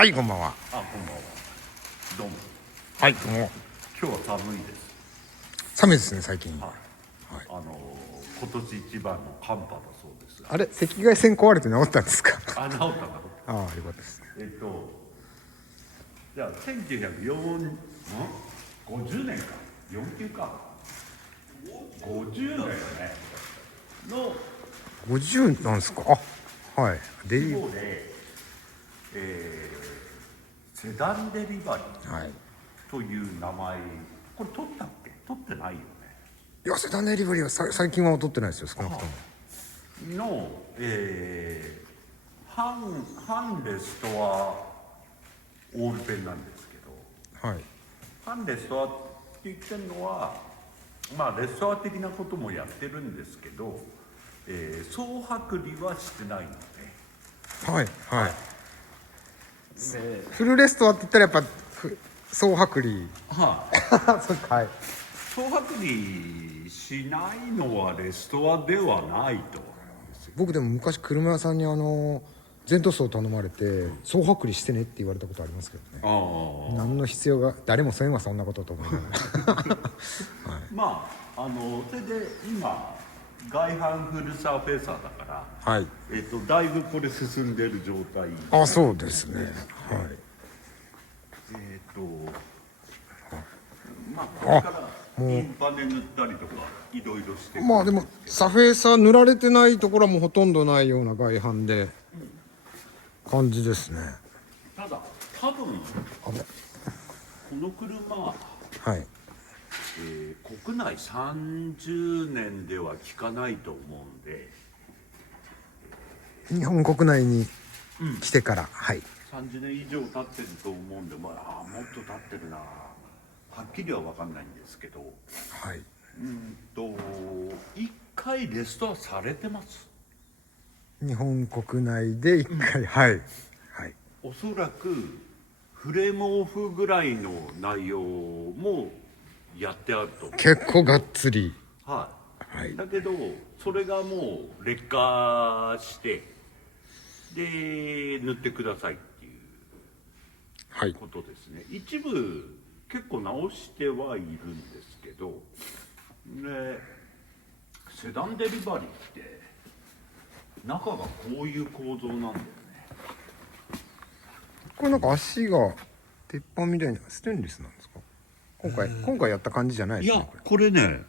はい、こんばんは。あ、こんばんは。どうも。はい、どうも。今日は寒いです。寒いですね、最近。はい。今年一番の寒波だそうですが。あれ、赤外線壊れて治ったんですか？あ、治った治った。ああ、よかったですね。じゃあ50年か、49か。50年ね。の50なんですか？あ、はい。デリ規模で、セダンデリバリーはい。という名前、これ取ったっけ？取ってないよね。いや、セダンデリバリーは最近は取ってないですよ、少なくとも。の、反レストアオールペンなんですけど、はい。反レストアって言ってるのは、まあレストア的なこともやってるんですけど、総剥離はしてないので、はい。はい。でフルレストアって言ったらやっぱ、総剥離。はい、そっか、はい。総剥離しないのはレストアではないと思うんですよ。僕でも昔車屋さんに全塗装頼まれて、総剥離してねって言われたことありますけどね。ああ、何の必要が、誰もせんわ、そんなことと思いながら。まあそれで今外反フルサーフェーサーだから、はい。だいぶこれ進んでる状態。あ、そうですね。はい。まあこれからインパネ塗ったりとかいろいろして、まあでもサフェーサー塗られてないところはもうほとんどないような外反で感じですね。ただ多分あれ、この車、はい。国内30年では効かないと思うんで、日本国内に来てから、はい。30年以上経ってると思うんで、まあもっと経ってるな、はっきりは分かんないんですけど、はい。1回レストアされてます。日本国内で一回、はい。はい。おそらくフレームオフぐらいの内容もやってあると思う。結構がっつり。はい、はい。だけどそれがもう劣化してで塗ってくださいっていうはい。ことですね。一部結構直してはいるんですけど、でセダンデリバリーって中がこういう構造なんだよね。これなんか足が鉄板みたいなステンレスなんですか？今回やった感じじゃないいやですね、これ。これね、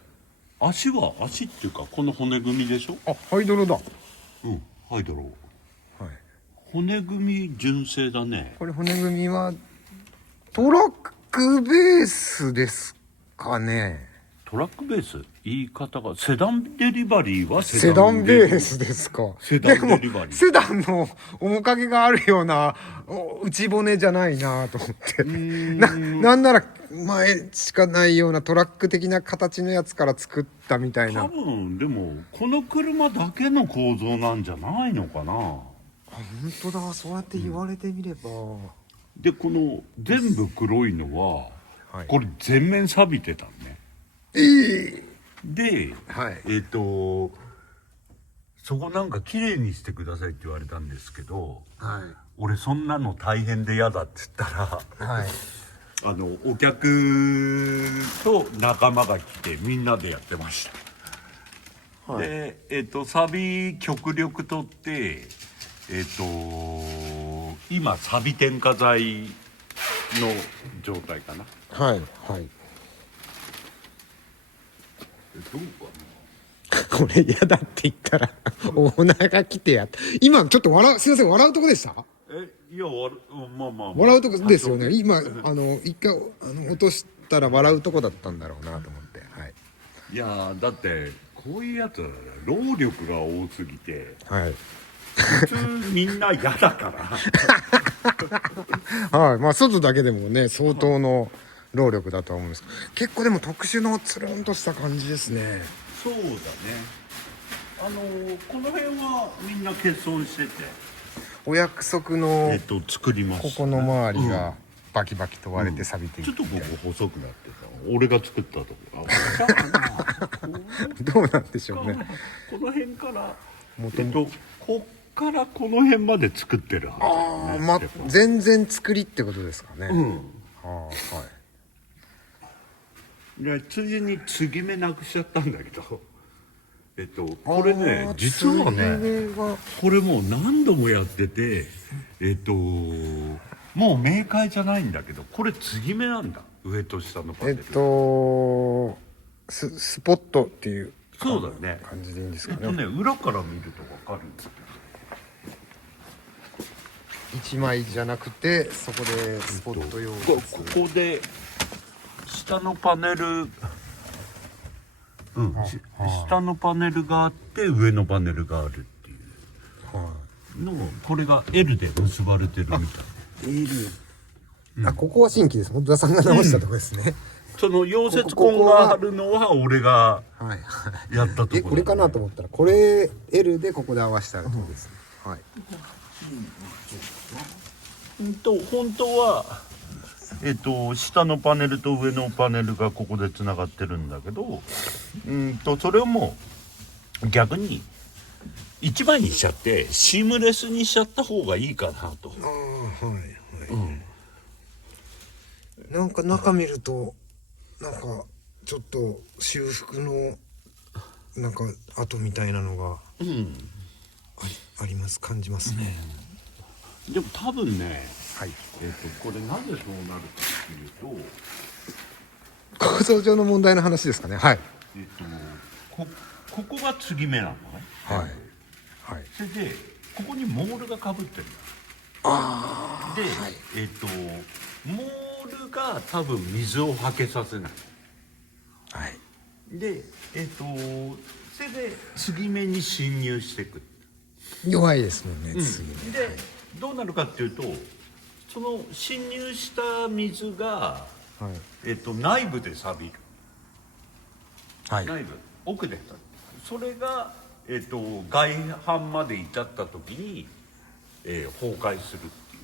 足っていうかこの骨組みでしょ。あ、ハイドロだ。ははいだろう。い。骨組み純正だね。これ骨組みはトラックベースですかね？トラックベース、言い方がセダンデリバリーはセダンベースですか？セダンデリバリーでもセダンの面影があるような内骨じゃないなと思ってなんなら前しかないようなトラック的な形のやつから作ったみたいな。多分でもこの車だけの構造なんじゃないのかな。本当だ、そうやって言われてみれば、でこの全部黒いのは、はい、これ全面錆びてたね。で、はい、そこなんか綺麗にしてくださいって言われたんですけど、はい、俺そんなの大変で嫌だって言ったらはい、お客と仲間が来てみんなでやってました。はい、で錆極力取って今錆添加剤の状態かな。はい、はい。どうかこれ嫌だって言ったらオーナーが来てやった。今ちょっとすいません、笑うとこでした？な。いやまあまあ、笑うとこですよね。今一回落としたら笑うとこだったんだろうなと思って。はい。いやだってこういうやつは労力が多すぎてはい。普通みんな嫌だからはい。まあ外だけでもね相当の労力だとは思うんですけど、結構でも特殊のつるんとした感じですね。そうだね。この辺はみんな欠損してて、お約束の作りました、ね、ここの周りがバキバキと割れて錆びていって、ちょっとここ細くなってた。俺が作ったところどうなんでしょうね。この辺からこからこの辺まで作ってるはずだよね。ま全然作りってことですかね。はいでついでに継ぎ目なくしちゃったんだけどこれね実はねこれもう何度もやっててもう明快じゃないんだけどこれ継ぎ目なんだ上と下のパネルスポットっていうそうだね感じでいいんですかね。裏から見ると分かるんですけ1枚じゃなくてそこでスポット用どこで下のパネル下のパネルがあって上のパネルがあるっていうのをこれが L で結ばれてるみたい。ここは新規です。本田さんが直したとこですね。その溶接痕があるのは俺がやったところ、これかなと思ったらこれ L でここで合わせてあるとこですね。はい。本当は下のパネルと上のパネルがここでつながってるんだけどそれをもう逆に一枚にしちゃってシームレスにしちゃった方がいいかなと。なんか中見るとなんかちょっと修復のなんか跡みたいなのがあります感じますね。でも多分ね、これなぜそうなるかっていうと構造上の問題の話ですかね。はい。ここが継ぎ目なのね。それでここにモールがかぶってる。で、モールが多分水をはけさせない。で、それで継ぎ目に侵入していく。弱いですもんね。で、どうなるかっていうと、その侵入した水が、内部で錆びる。内部、奥でそれが、外反まで至った時に、崩壊するっていう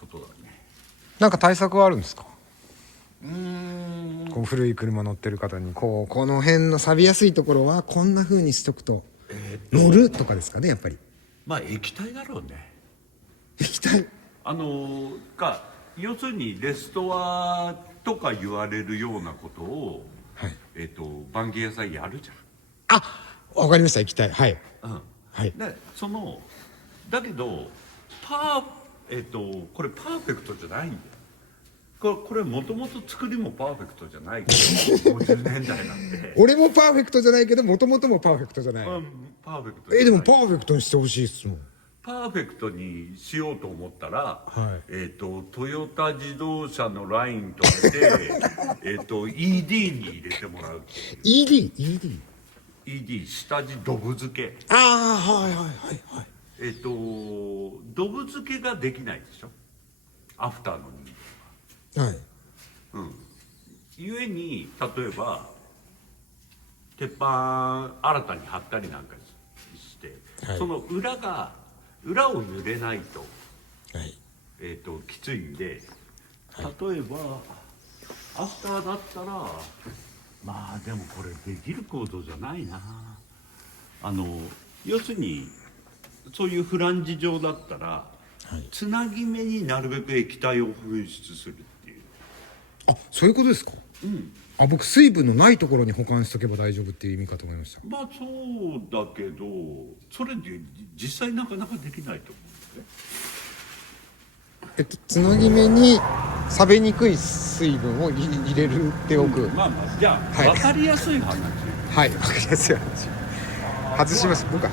ことだね。なんか対策はあるんですか？こう古い車乗ってる方にこの辺の錆びやすいところはこんな風にしとくと乗るとかですかね。やっぱりまあ液体だろうね。液体要するにレストアとか言われるようなことを、板金屋さんやるじゃん。わかりました。液体。でだけどこれパーフェクトじゃないんだよ。これもともと作りもパーフェクトじゃないけど50年代なんで俺もパーフェクトじゃないけどもともともパーフェクトじゃない。パーフェクトでもパーフェクトにしてほしいっすもん。パーフェクトにしようと思ったら、トヨタ自動車のラインとして、ED に入れてもらう。ED 下地ドブ漬け。ドブ漬けができないでしょ、アフターの人間は。ゆえに例えば鉄板新たに貼ったりなんかして、その裏を塗れないと、きついんで、例えばアフターだったらまあでもこれできる構造じゃないな。要するにそういうフランジ状だったら、つなぎ目になるべく液体を噴出するっていう。そういうことですか？僕水分のないところに保管しとけば大丈夫っていう意味かと思いました。まあそうだけどそれで実際なかなかできないと思うんでつなぎ目に錆びにくい水分を入れるっておく。じゃあ、分かりやすい話。分かりやすい話。外します。僕は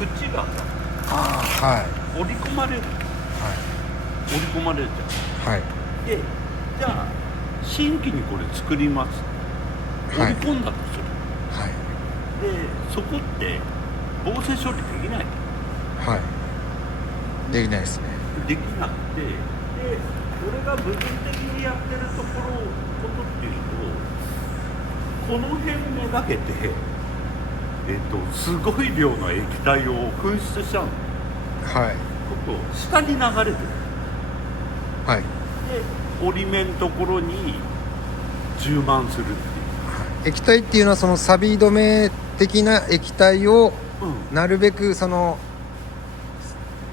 縁が折り込まれる。折り込まれるじゃん。で、じゃあ新規にこれ作ります。折り込んだとする。で、そこって防水処理できない。できないですね。できなくて、で、俺が部分的にやってることっていうと、この辺めがけて、すごい量の液体を噴出しちゃうの。こと下に流れてる。はい。で折り目のところに充満するっていう。液体っていうのはその錆止め的な液体をなるべくその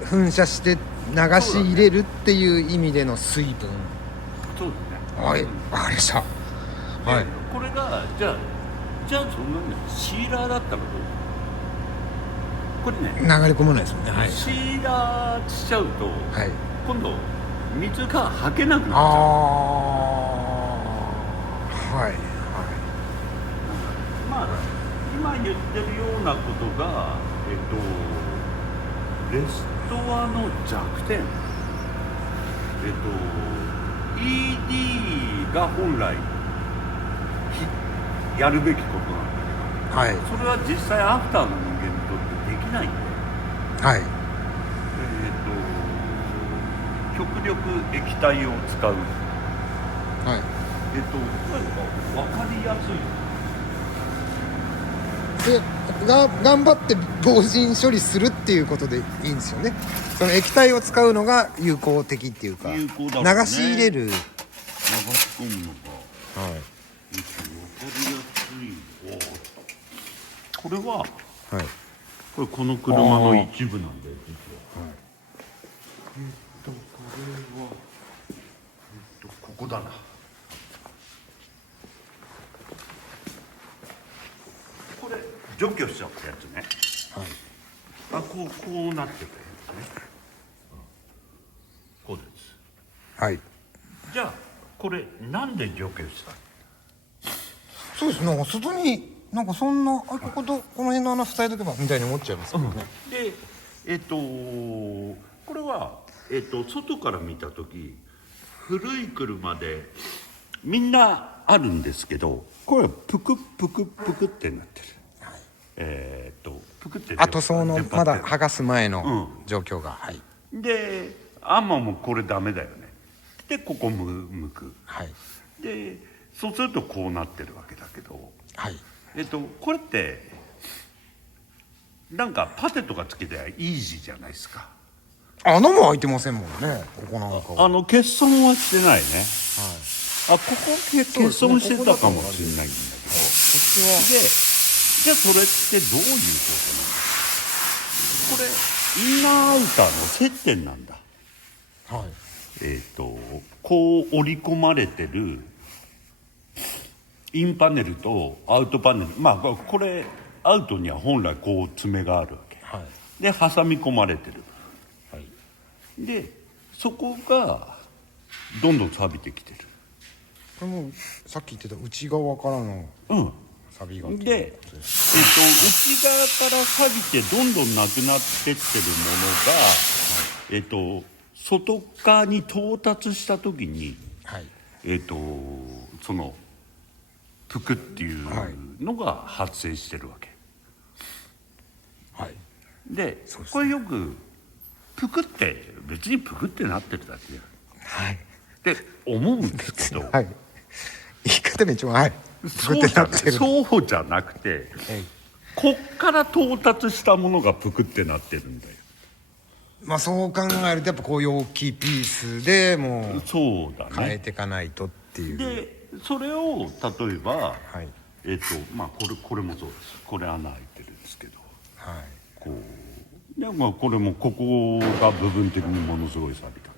噴射して流し入れるっていう意味での水分。そうですね。はい、わかりました。はい。これがじゃあそんなにシーラーだったらどう？これね、流れ込まないですもんね。はい。シーラーしちゃうと、はい。今度水が吐けなくなっちゃう。ああ。はい。まあ今言ってるようなことがレストアの弱点、ED が本来やるべきことなんだけど、はい。それは実際アフターの人間にとってできないんで、はい。極力液体を使う。はい。分かりやすい。で頑張って防塵処理するっていうことでいいんですよね。その液体を使うのが有効的っていうか、有効だろうね。流し入れる。流し込むのがはい。分かりやすい。これははい。この車の一部なんで、実は。はい。これはここだな。これ除去しちゃったやつね。はい。こうなってたやつね。こうです。はい。じゃあこれなんで除去した？そうです。なんか外になんかそんなこことこの辺の穴塞いとけばみたいに思っちゃいますけどね。でこれは外から見た時古い車でみんなあるんですけど、これはプクプクプクってなってる。プクって塗装のまだ剥がす前の状況が。はい。でアンマもこれダメだよね。でここ向く。はい。でそうするとこうなってるわけだけど、はい。これってなんかパテとかつけてイージーじゃないですか。穴も開いてませんもんね。ここなんかは。欠損はしてないね。ここ欠損してたかもしれないんだけど、じゃあそれってどういうことなの？これインナーアウターの接点なんだ。はい。こう織り込まれてるインパネルとアウトパネル、これアウトには本来こう爪があるわけ、はい。で挟み込まれてる、はい。でそこがどんどん錆びてきてる。これもさっき言ってた内側からの錆びがで、内側から錆びてどんどんなくなってってるものが、外側に到達した時に、はい。そのプクっていうのが発生してるわけ。はい。で、これよくプクって別にプクってなってるだけじゃん。はい。って思うんですけど、はい。言い方が一番はい。そうじゃなくて、こっから到達したものがプクってなってるんだよ。まあそう考えるとやっぱこういう大きいピースでもうそうだね。変えていかないとっていう。でそれを例えば、はい。これもそうです。これ穴開いてるんですけど、はい。こうでこれもここが部分的にものすごい錆びた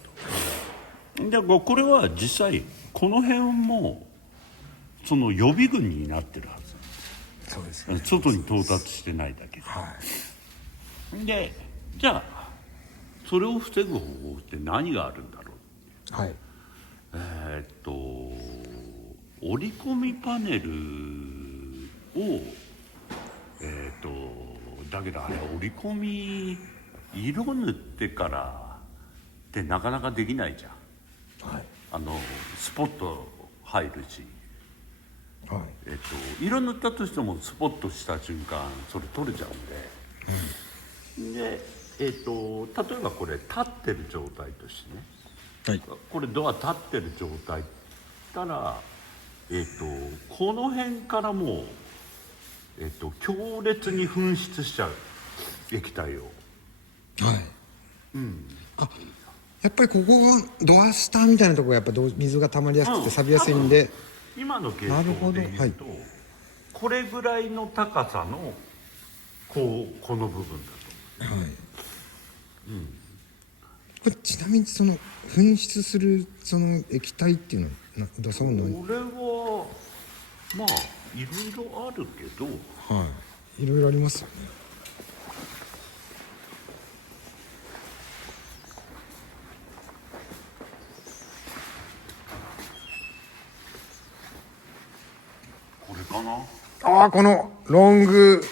と。でこれは実際この辺もその予備軍になってるはず。そうですね。外に到達してないだけで。はい。でじゃあそれを防ぐ方法って何があるんだろう。はい。折り込みパネルをだけどあれ折り込み色塗ってからってなかなかできないじゃん。はい。スポット入るし、はい。色塗ったとしてもスポットした瞬間それ取れちゃうんで、で例えばこれ立ってる状態としてね、はい。これドア立ってる状態ったらこの辺からもう強烈に噴出しちゃう液体を。はい。やっぱりここがドア下みたいなところがやっぱ水が溜まりやすくて錆びやすいんで、今の系なるほど統でいうと、これぐらいの高さのこの部分だと。これちなみにその噴出するその液体っていうのはそのこれはまあいろいろあるけど、いろいろありますよね。これかな。このロング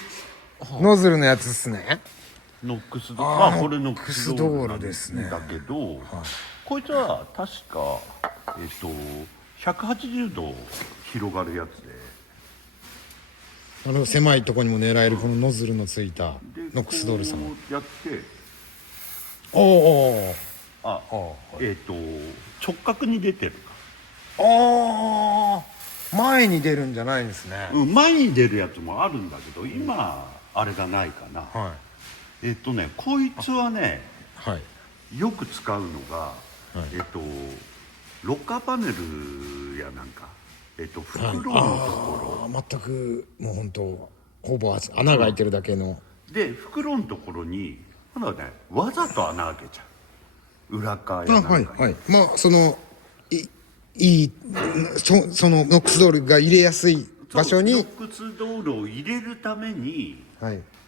ノズルのやつですね。ノックスドール、これノックスドールなんですね。だけど、こいつは確か180度広がるやつで、狭いところにも狙えるこのノズルのついたノックスドールさん。こうやって直角に出てるか。前に出るんじゃないんですね。前に出るやつもあるんだけど、今あれがないかな。こいつはね、よく使うのが、ロッカーパネルやなんか、袋のところ、全くもう本当ほぼ穴が開いてるだけの。で袋のところに今度はね、わざと穴開けちゃう。裏側やなんかに。まあそのそのノックスドールが入れやすい場所にノックスドールを入れるために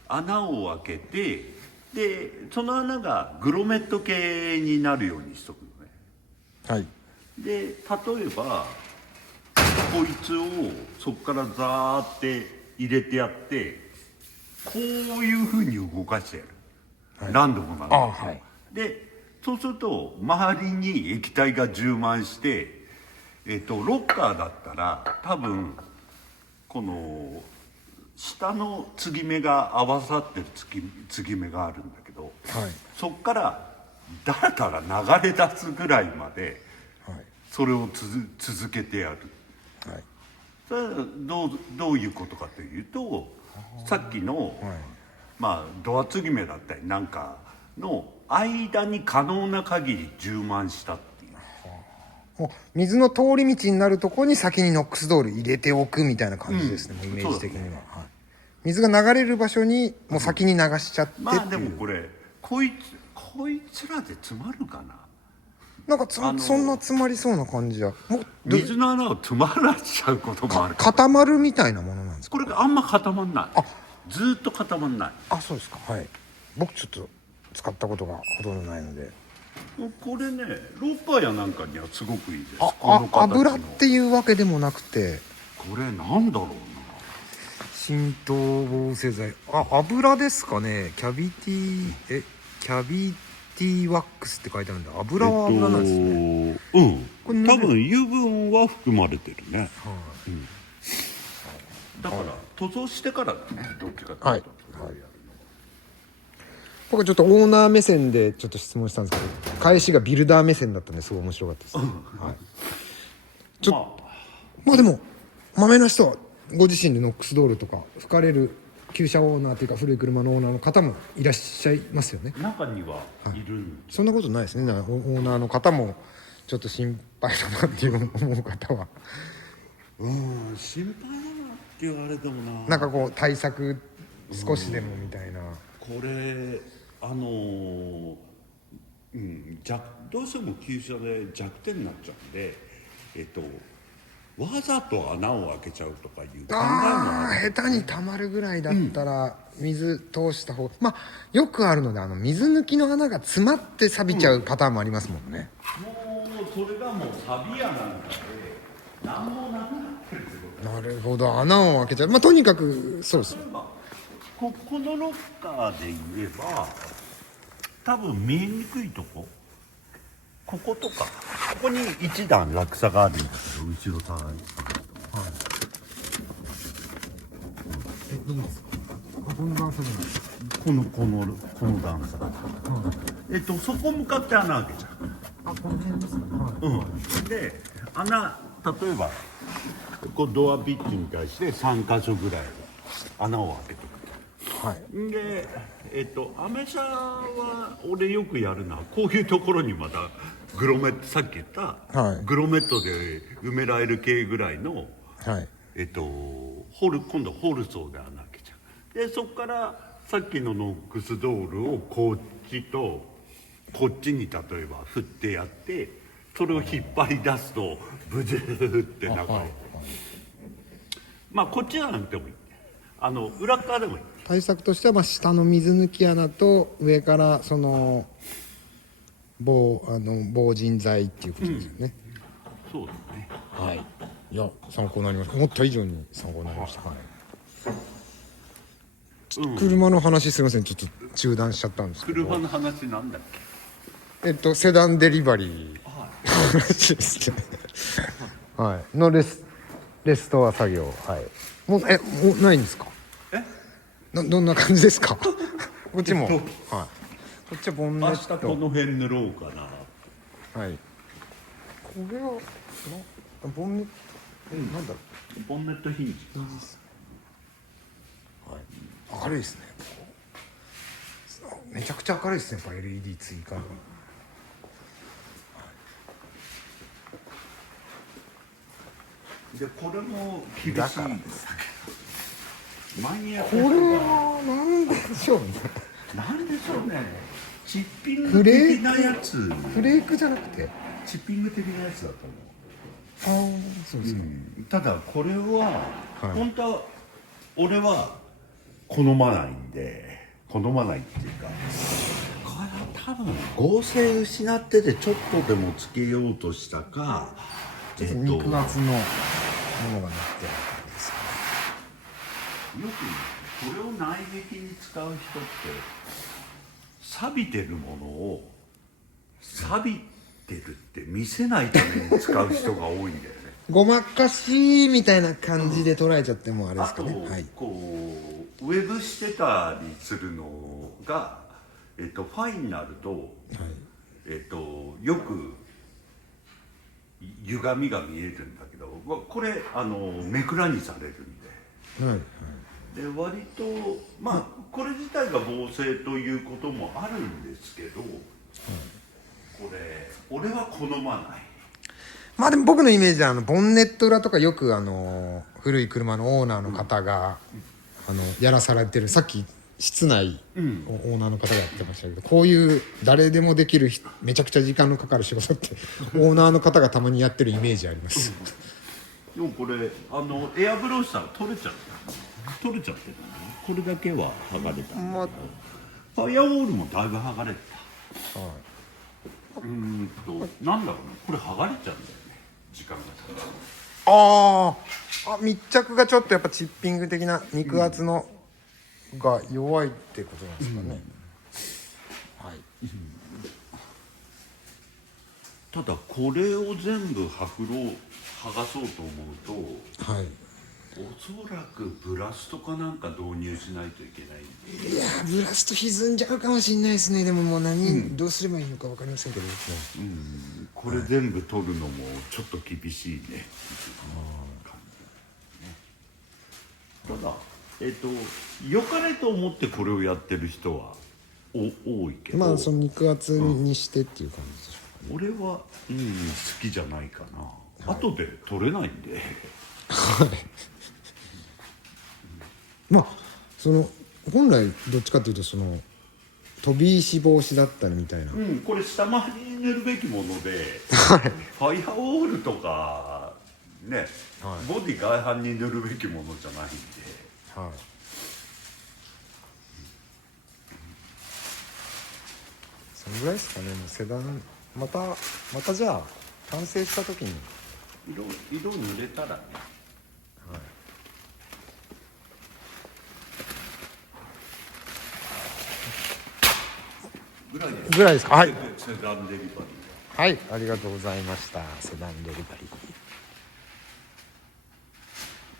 穴を開けて、でその穴がグロメット系になるようにしとくのね。で例えばこいつをそこからザーって入れてやって、こういうふうに動かしてやる、ランドムなんだけど、でそうすると周りに液体が充満して、ロッカーだったら多分この下の継ぎ目が合わさってる継ぎ目があるんだけど、そっからだらだら流れ出すぐらいまでそれを続けてやる。それはどういうことかというと、さっきの、ドア継ぎ目だったりなんかの間に可能な限り充満したっていう。水の通り道になるところに先にノックスドール入れておくみたいな感じですね、イメージ的には。水が流れる場所にもう先に流しちゃってっていう。でもこれこいつらで詰まるかな。なんかそんな詰まりそうな感じや。水の穴を詰まらしちゃうこともある。固まるみたいなものなんですか。これあんま固まんない。ずっと固まんない。そうですか。僕ちょっと使ったことがほとんどないので。これね、ロッパーやなんかにはすごくいいです。油っていうわけでもなくて、これなんだろうな、浸透防水剤。油ですかね。キャビティワックスって書いてあるんで、油は油なんですね。多分油分は含まれてるね。だから塗装してからだね、どっちかというと。僕はちょっとオーナー目線でちょっと質問したんですけど、返しがビルダー目線だったんですごい面白かったです。まあでもまめな人はご自身でノックスドールとか吹かれる旧車オーナーというか古い車のオーナーの方もいらっしゃいますよね。中にはいる、そんなことないですね。オーナーの方もちょっと心配だなっていう思う方は心配だなって言われてもな、なんかこう対策少しでもみたいな。これどうしても旧車で弱点になっちゃうんで、わざと穴を開けちゃうとかいう考えも下手に溜まるぐらいだったら水通した方が、よくあるので水抜きの穴が詰まって錆びちゃうパターンもありますもんね。もうそれがもう錆やなんかで何もなくなってるってこと。なるほど、穴を開けちゃう。とにかくそうです。このロッカーで言えば多分見えにくいとこことか、ここに一段落差があるんだけど、後ろさんどうですか。この段差じゃないですか。この段差、そこ向かって穴開けちゃう。この辺ですかね。で穴、例えばこうドアピッチに対して3箇所ぐらい穴を開けておく。はいでアメ車は俺よくやるな、こういうところにまたグロメット、さっき言った、はいグロメットで埋められる系ぐらいのはい今度ホルソーで穴開けちゃう。でそこからさっきのノックスドールをこっちとこっちに例えば振ってやって、それを引っ張り出すとブジューって中へ、まあこっちじゃなくてもいい、裏側でもいい。対策としては、まあ、下の水抜き穴と上からその防塵剤っていうことですよね、そうだね。はいいや参考になりました。思った以上に参考になりました、はいちょっと車の話すいません、ちょっと中断しちゃったんですけど、車の話なんだっけ。セダンデリバリーの話ですねはいのレストア作業、はいもうないんですか。どんな感じですかこっちも、はいこっちはボンネ明日ット、この辺塗ろうかな。はいこれはボンネットなんだろボンネットヒンジ。う、はい、明るいですね。めちゃくちゃ明るいですね、やっぱ LED 追加の。でこれも厳しいだからです。前にやったこれは何でしょうね。なんでしょうね。チッピング的なやつ。フレークじゃなくて、チッピング的なやつだと思う。そうですか、ただこれは、はい本当は俺は好まないんで、好まないっていうか、これは多分合成失っててちょっとでもつけようとしたか、ちょっと肉厚のものがなってる感じですかね。よくこれを内壁に使う人って錆びてるものを錆びてるって見せないために使う人が多いんだよね。ごまかしみたいな感じで捉えちゃってもあれであとすかね、はい、こうウェブしてたりするのが、ファイになると、よく歪みが見えるんだけど、これめくらにされるんで。はいで割とまあこれ自体が合成ということもあるんですけど、これ俺は好まない。まあでも僕のイメージはボンネット裏とかよく古い車のオーナーの方が、やらされてる、さっき室内をオーナーの方がやってましたけど、こういう誰でもできるめちゃくちゃ時間のかかる仕事ってオーナーの方がたまにやってるイメージあります。でもこれエアブローしたら取れちゃってるんだね。これだけは剥がれた、まあファイアウォールもだいぶ剥がれてた。はいなんだろうね、これ剥がれちゃうんだよね、時間が経つあ密着がちょっとやっぱチッピング的な肉厚のが弱いってことなんですかね、はいただこれを全部剥がそうと思うと、はいおそらくブラストかなんか導入しないといけないんで、いやブラスト歪んじゃうかもしれないですね。でももうどうすればいいのか分かりませんけどですね、これ全部取るのもちょっと厳しいね。ただ良かれと思ってこれをやってる人は多いけど、まあその肉厚にしてっていう感じでしょ俺は、好きじゃないかな、後で取れないんでまあその本来どっちかというとその飛び石防止だったりみたいな、これ下回りに塗るべきものでファイアウォールとかね、ボディ外反に塗るべきものじゃないんで、はいそのぐらいですかね。もうセダンまたじゃあ完成した時に色塗れたらね、ぐらいですか。はいセダンデリバリー。はいありがとうございました。セダンデリバリー